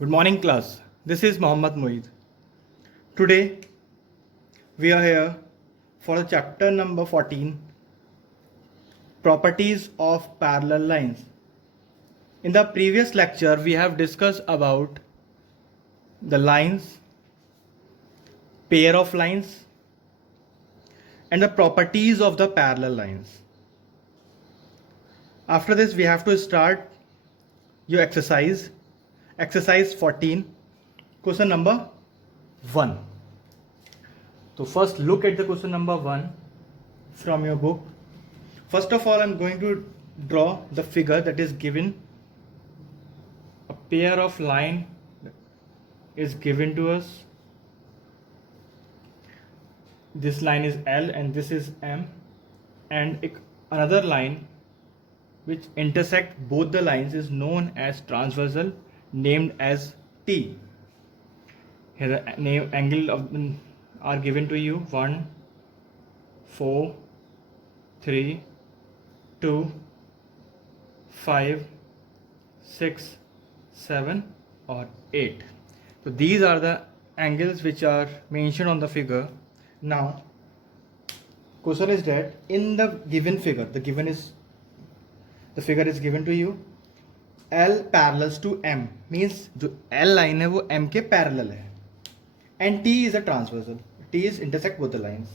Good morning, class. This is Mohammad Moeed. Today, we are here for the chapter number 14 Properties of Parallel Lines. In the previous lecture, we have discussed about the lines, pair of lines, and the properties of the parallel lines. After this, we have to start your exercise 14, question number 1. So first look at the question number 1 from your book. First of all, I'm going to draw the figure that is given. A pair of line is given to us. This line is L and this is M, and another line which intersect both the lines is known as transversal, named as T. Here the name angle of are given to you: 1, 4, 3, 2, 5, 6, 7 or 8. So these are the angles which are mentioned on the figure. Now question is that in the given figure, the figure is given to you, L parallels to M, means जो L line है वो M के parallel है, and T is a transversal. T is intersect both the lines.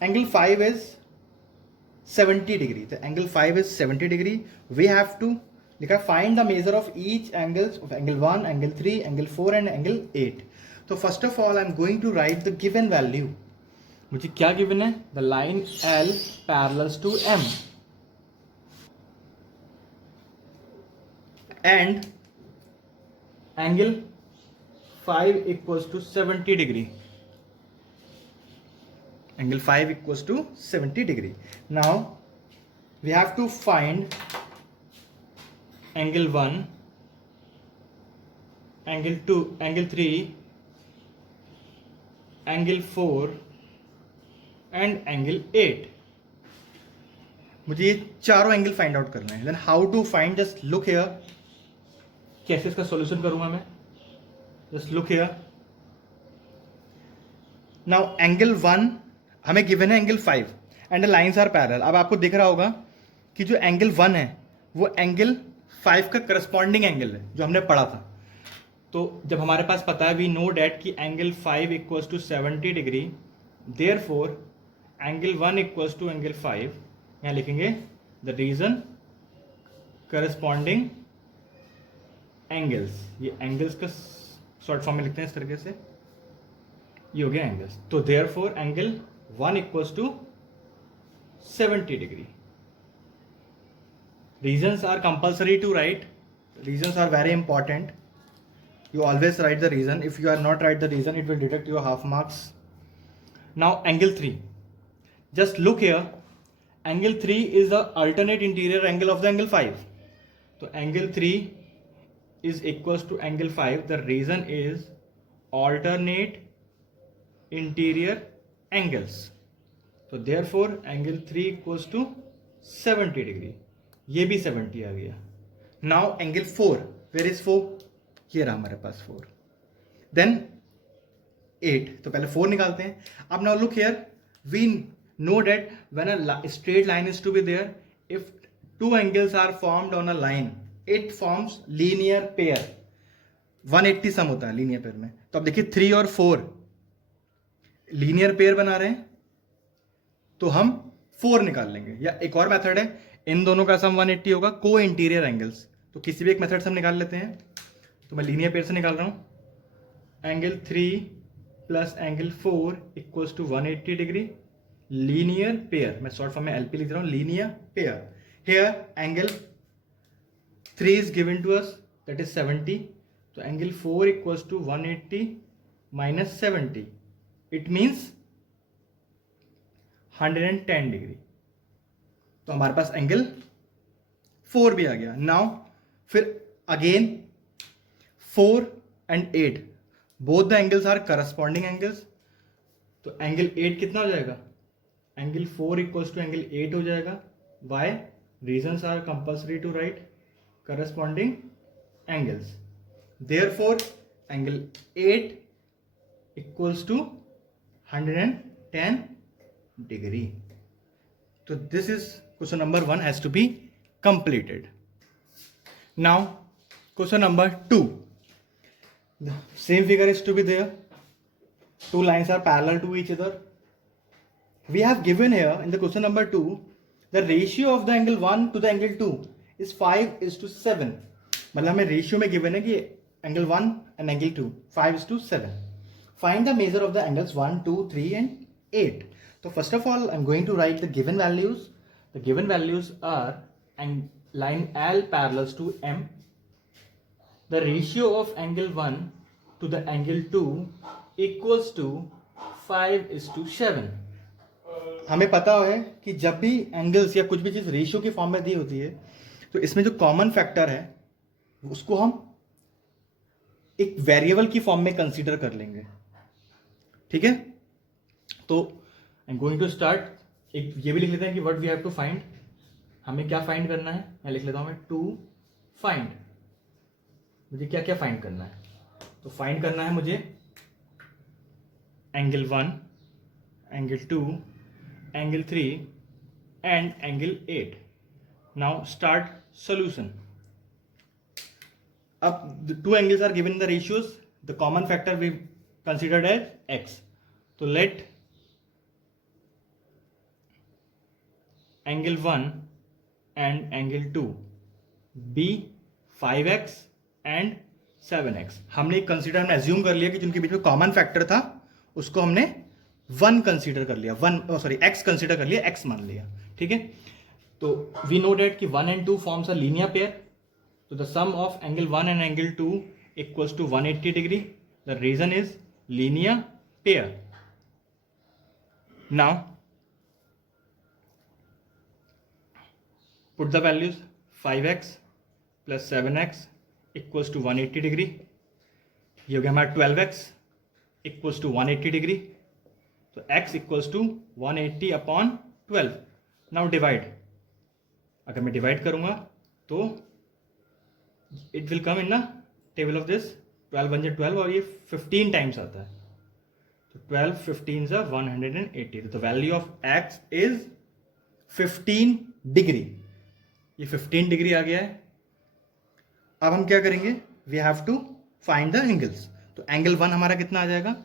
Angle 5 is 70 degree. The angle 5 is 70 degree. We have to find the measure of each angles of angle 1, angle 3, angle 4 and angle 8. So first of all, I am going to write the given value. मुझे क्या given है? The line L parallels to M, and angle 5 equals to 70 degree. Angle 5 equals to 70 degree. Now we have to find angle 1, angle 2, angle 3, angle 4 and angle 8. मुझे ये चारों angle find out करना है. Then how to find? Just look here. कैसे इसका solution करूंगा मैं? Just look here. Now angle 1 हमें गिवन है angle 5 and the lines are parallel. अब आपको दिख रहा होगा कि जो एंगल 1 है वो एंगल 5 का करस्पॉन्डिंग एंगल है जो हमने पढ़ा था. तो जब हमारे पास पता है, वी नो डैट कि angle 5 equals to 70 degree, therefore angle 1 equals to angle 5. यहाँ लिखेंगे द रीजन करस्पॉन्डिंग एंगल्स. ये एंगल्स का शॉर्ट फॉर्म में लिखते हैं इस तरीके से. ये हो गया एंगल्स. तो therefore angle 1 equals to 70 degree. Reasons are compulsory to write. Reasons are very important. You always write the reason. If you are not write the reason, it will deduct your half marks. Now angle 3. Just look here. Angle 3 is the alternate interior angle of the angle 5. So angle 3 is equals to angle 5. The reason is alternate interior angles. So therefore angle 3 equals to 70 degree. ये भी 70 आ गया. Now angle 4, where is 4? ये रहा हमारे पास 4. Then 8. तो पहले 4 निकालते हैं. अब now look here, we know that when a straight line is to be there, if two angles are formed on a line, it forms linear pair. 180 sum होता है लीनियर पेयर में. तो अब देखिए 3 और 4 लीनियर पेयर बना रहे हैं, तो हम 4 निकाल लेंगे. या एक और मेथड है, इन दोनों का सम 180 होगा, को इंटीरियर एंगल्स. तो किसी भी एक मेथड से हम निकाल लेते हैं. तो मैं लीनियर पेयर से निकाल रहा हूं. Angle 3 plus angle 4 equals to 180 degree. Linear pair, मैं शॉर्ट फॉर्म में एलपी लिख रहा हूं, linear pair. Here angle 3 is given to us, that is 70. तो angle 4 equals to 180 minus 70, it means 110 degree. तो हमारे पास एंगल 4 भी आ गया. नाउ फिर again 4 and 8, both the angles are corresponding angles. तो एंगल 8 कितना हो जाएगा? एंगल 4 इक्वल्स टू एंगल 8 हो जाएगा. Y? Reasons are compulsory to write corresponding angles. Therefore, angle 8 equals to 110 degree. So this is question number 1 has to be completed. Now question number 2. The same figure is to be there. Two lines are parallel to each other. We have given here in the question number 2 the ratio of the angle 1 to the angle 2 is 5:7. मतलब हमें ratio में given है कि angle 1 and angle 2 5:7. Find the measure of the angles 1, 2, 3 and 8. So first of all, I'm going to write the given values. The given values are line L parallels to M. The ratio of angle 1 to the angle 2 equals to 5:7. हमें पता है कि जब भी angles या कुछ भी चीज़ ratio की फॉर्म में दी होती है तो इसमें जो कॉमन फैक्टर है उसको हम एक वेरिएबल की फॉर्म में कंसीडर कर लेंगे. ठीक है, तो I am going to start. एक ये भी लिख लेते हैं कि what we have to find. हमें क्या फाइंड करना है, मैं लिख लेता हूं. मैं टू फाइंड, मुझे क्या क्या फाइंड करना है. तो फाइंड करना है मुझे angle 1, angle 2, angle 3 and angle 8. Now start solution. Up the two angles are given in the ratios. The common factor we considered as x. So let angle 1 and angle 2 be 5x and 7x. हमने consider हमने assume कर लिया कि जिनके बीच में common factor था उसको हमने 1 कंसीडर कर लिया, x कंसीडर कर लिया, x मान लिया. ठीक है, तो वी नो डेट कि 1 and 2 forms a linear pair. तो the sum of angle 1 and angle 2 equals to 180 degree. The reason is linear pair. Now put the values 5x plus 7x equals to 180 degree. ये हो गया हमारा 12x equals to 180 degree. तो x equals to 180 upon 12. Now divide. अगर मैं divide करूंगा तो it will come in the table of this. 12 बन जाए 12 और ये 15 टाइम्स आता है. तो 12 15 is 180. तो value of x is 15 degree. ये 15 डिग्री आ गया है. अब हम क्या करेंगे, we have to find the angles. तो एंगल 1 हमारा कितना आ जाएगा.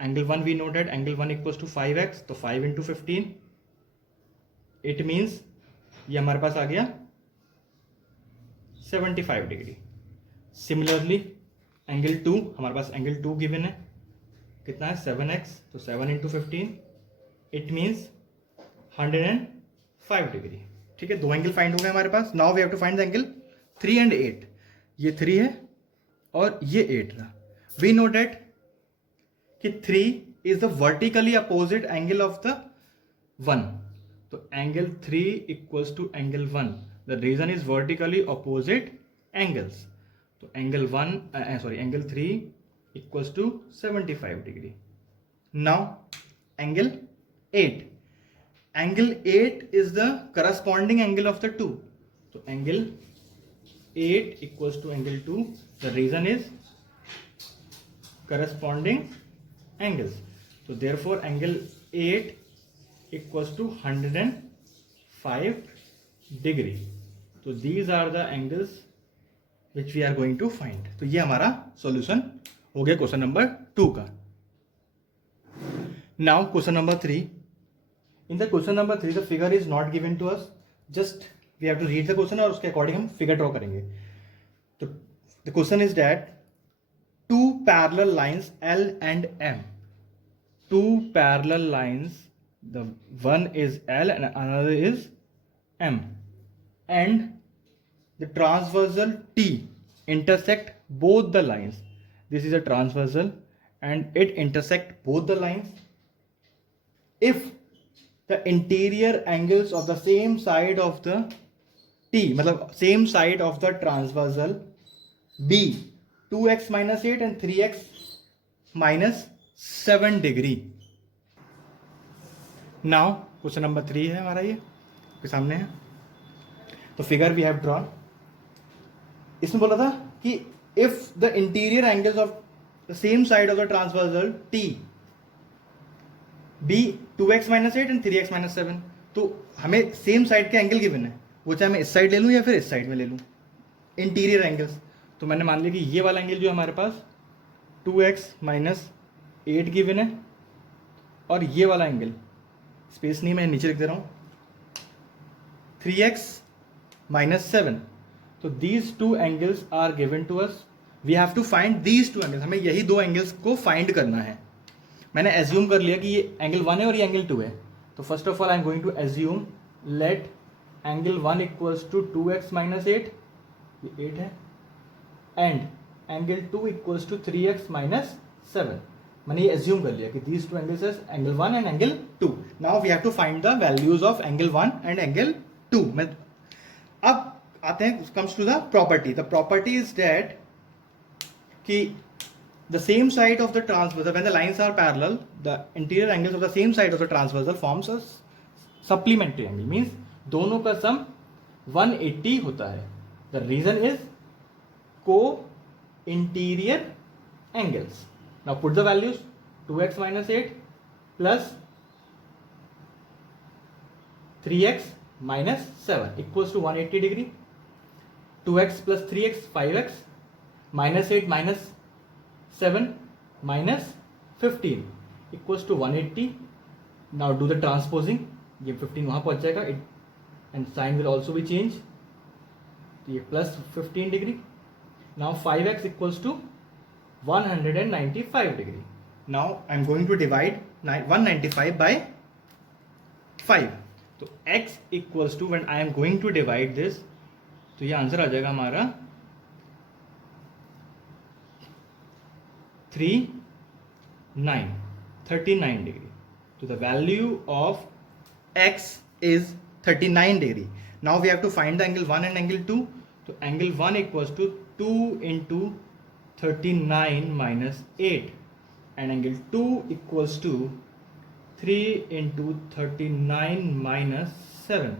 Angle 1 we know that angle 1 equals to 5x. तो 5 इंटू 15 इट मीन्स ये हमारे पास आ गया 75 डिग्री. सिमिलरली एंगल 2, हमारे पास एंगल 2 गिवन है, कितना है 7x. तो 7 इंटू 15 इट मीन्स 105 डिग्री. ठीक है, दो एंगल फाइंड हो गए हमारे पास. Now we have to find the angle 3 and 8. ये 3 है और ये 8 रहा. वी नो डेट कि 3 is the vertically opposite angle of the 1. तो angle 3 equals to angle 1. The reason is vertically opposite angles. तो angle 3 equals to 75 degree. Now angle 8. Angle 8 is the corresponding angle of the 2. तो angle 8 equals to angle 2. The reason is corresponding angles. So therefore angle 8 equals to 105 degree. So these are the angles which we are going to find. तो ये हमारा solution हो गया question number 2 का. Now question number 3. In the question number 3 the figure is not given to us. Just we have to read the question और उसके according हम figure draw करेंगे. तो the question is that two parallel lines L and M. Two parallel lines, the one is L and another is M, and the transversal T intersect both the lines. This is a transversal and it intersect both the lines. If the interior angles of the same side of the T, मतलब same side of the transversal be 2x minus 8 and 3x minus 7 degree. Now question number 3 है हमारा, ये आपके सामने है. तो figure we have drawn. इसमें बोला था कि if the interior angles of the same side of the transversal T be 2x minus 8 and 3x minus 7, तो हमें सेम साइड के एंगल गिवन है, वो चाहे मैं इस साइड ले लूँ या फिर इस साइड में ले लूँ, इंटीरियर एंगल्स। तो मैंने मान लिया कि ये वाला एंगल जो हमारे पास 2x माइनस 8 गिवन है, और ये वाला एंगल, स्पेस नहीं मैं नीचे लिख दे रहा हूँ, 3x minus 7. तो these two angles are given to us. We have to find these two angles. हमें यही दो एंगल्स को फाइंड करना है। मैंने एज्यूम कर लिया कि ये एंगल 1 है और ये एंगल 2 है। तो first of all I am going to assume let angle 1 equals to 2x minus 8, ये 8 है, and angle 2 equals to 3x minus 7। मैंने ये एज्यूम कर लिया कि these two angles is angle 1 and angle 2. Now we have to find the values of angle 1 and angle 2. मैं अब आते हैं, comes to the property. The property is that कि the same side of the transversal, when the lines are parallel, the interior angles of the same side of the transversal forms a supplementary angle. Means दोनों का sum 180 होता है. The reason is co-interior angles. Now put the values. 2x minus 8 plus 3x minus 7 equals to 180 degree. 2x plus 3x 5x minus 8 minus 7 minus 15 equals to 180. Now do the transposing. ये 15 वहाँ पहुँच जाएगा, and sign will also be changed. तो ये plus 15 degree. Now 5x equals to 195 degree. Now I am going to divide 195 by 5. तो x equals to, when I am going to divide this, तो ये answer आ जाएगा हमारा 39 degree. तो the value of x is 39 degree. Now we have to find the angle 1 and angle 2. तो angle 1 equals to 2 into 39 minus 8 and angle 2 equals to 3 into 39 minus 7.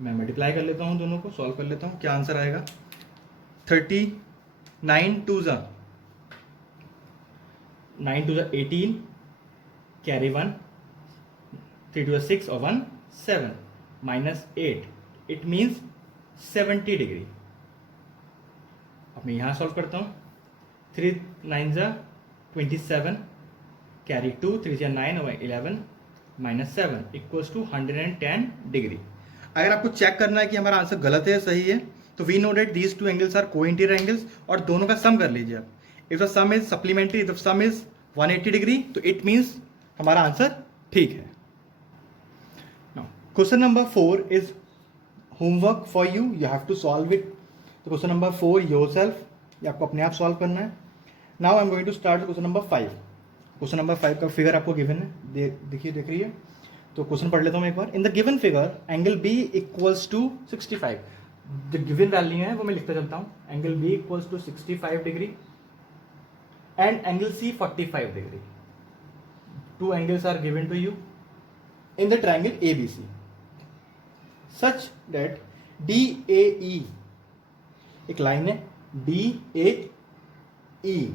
मैं multiply कर लेता हूँ, दोनों को सॉल्व कर लेता हूँ. क्या आंसर आएगा? 39 टू ज़ा 9 टू ज़ा 18, कैरी 1, 3 टू ज़ा 6 और 1 7 माइनस 8. It means 70 degree. अब मैं यहाँ सॉल्व करता हूँ. 3 9 ज़ा 27, कैरी 2, 3 ज़ा 9 और 11 माइनस 7 इक्वल्स टू 110 डिग्री. अगर आपको चेक करना है कि हमारा आंसर गलत है या सही है, तो we know that these two angles are co-interior angles, और दोनों का सम कर लीजिए आप. If the sum is supplementary, if the sum is 180 degree, तो इट मीन्स हमारा आंसर ठीक है. Question number 4 is homework for you. You have to solve it. तो क्वेश्चन नंबर 4 योरसेल्फ, ये आपको अपने आप सॉल्व करना है. Now I am going to start question number 5. Question number 5 का फिगर आपको गिवन है, देखिए देख रही है. तो क्वेश्चन पढ़ लेता हूँ एक बार. In the given figure angle B equals to 65. जो गिवन वैल्यू है वो मैं लिखता चलता हूँ. Angle B equals to 65 degree and angle C 45 degree. Two angles are given to you in the triangle ABC such that DAE, एक लाइन है DAE,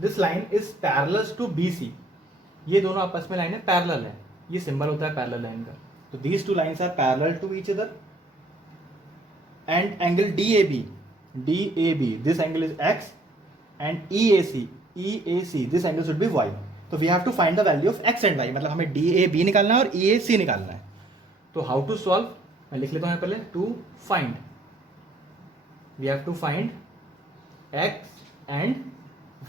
this line is parallel to BC. ये दोनों आपस में लाइन है, पैरेलल है. ये सिंबल होता है पैरेलल लाइन का. तो these two lines are parallel to each other. And angle DAB, this angle is X, and EAC, this angle should be Y. तो we have to find the value of X and Y. मतलब हमें DAB निकालना है और EAC निकालना है. तो how to solve, मैं लिख लेता हूँ पहले. To find, we have to find X and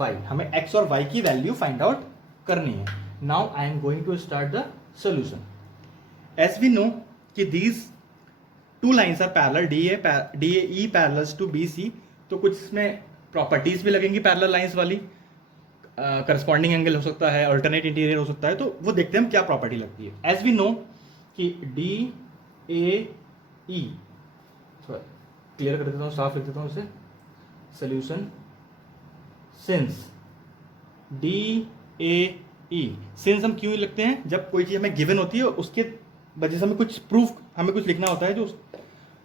Y. हमें X और Y की वैल्यू फाइंड आउट करनी है. Now I am going to start the solution. As we know कि these two lines are parallel, DAE parallel to BC. तो कुछ इसमें properties भी लगेंगी पैरेलल लाइन्स वाली. करस्पॉन्डिंग एंगल हो सकता है, अल्टरनेट इंटीरियर हो सकता है. तो वो देखते हैं हम क्या प्रॉपर्टी लगती है. एज वी नो कि DAE, थोड़ा क्लियर कर देता हूँ, साफ लिख देता हूँ उसे. सोल्यूशन सिंस DAE, सिंस हम क्यों लिखते हैं? जब कोई चीज़ हमें गिवन होती है उसके वजह से हमें कुछ प्रूफ, हमें कुछ लिखना होता है जो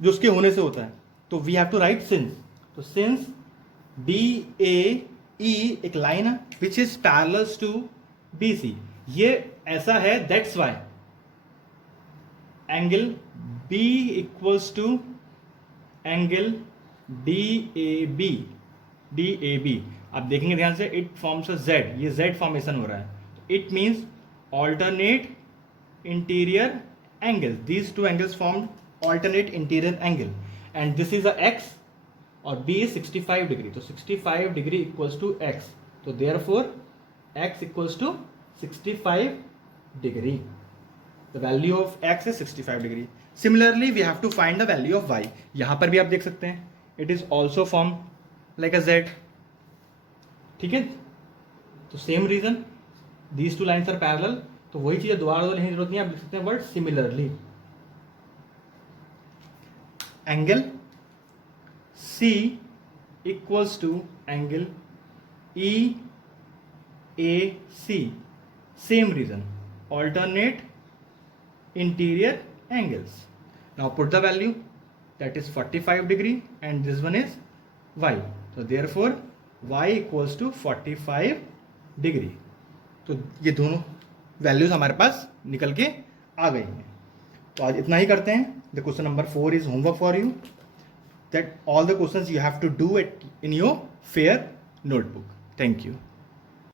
उसके होने से होता है. तो we have to write since. तो सिंस BAE एक लाइन है which is parallel to BC, ये ऐसा है, that's why angle B equals to angle DAB। आप देखेंगे ध्यान से, इट फॉर्म्स अ Z, ये Z फॉर्मेशन हो रहा है, it means alternate interior angles, these two angles formed alternate interior angle, and this is a x और B is 65 degree, तो 65 डिग्री इक्वल्स टू x, तो therefore x equals to 65 degree, the value of x is 65 degree. Similarly we have to find the value of y, यहां पर भी आप देख सकते हैं it is also form like a z, ठीक है। तो same reason, these two lines are parallel, तो वही चीज दोबारा लिखने की जरूरत नहीं है, आप लिख सकते हैं word similarly. Angle C equals to angle EAC, same reason, alternate interior angles. Now put the value, that is 45 degree and this one is y, so therefore y equals to 45 degree। तो ये दोनों values हमारे पास निकल के आ गई हैं। तो आज इतना ही करते हैं। The question number 4 is homework for you, that all the questions you have to do it in your fair notebook. Thank you.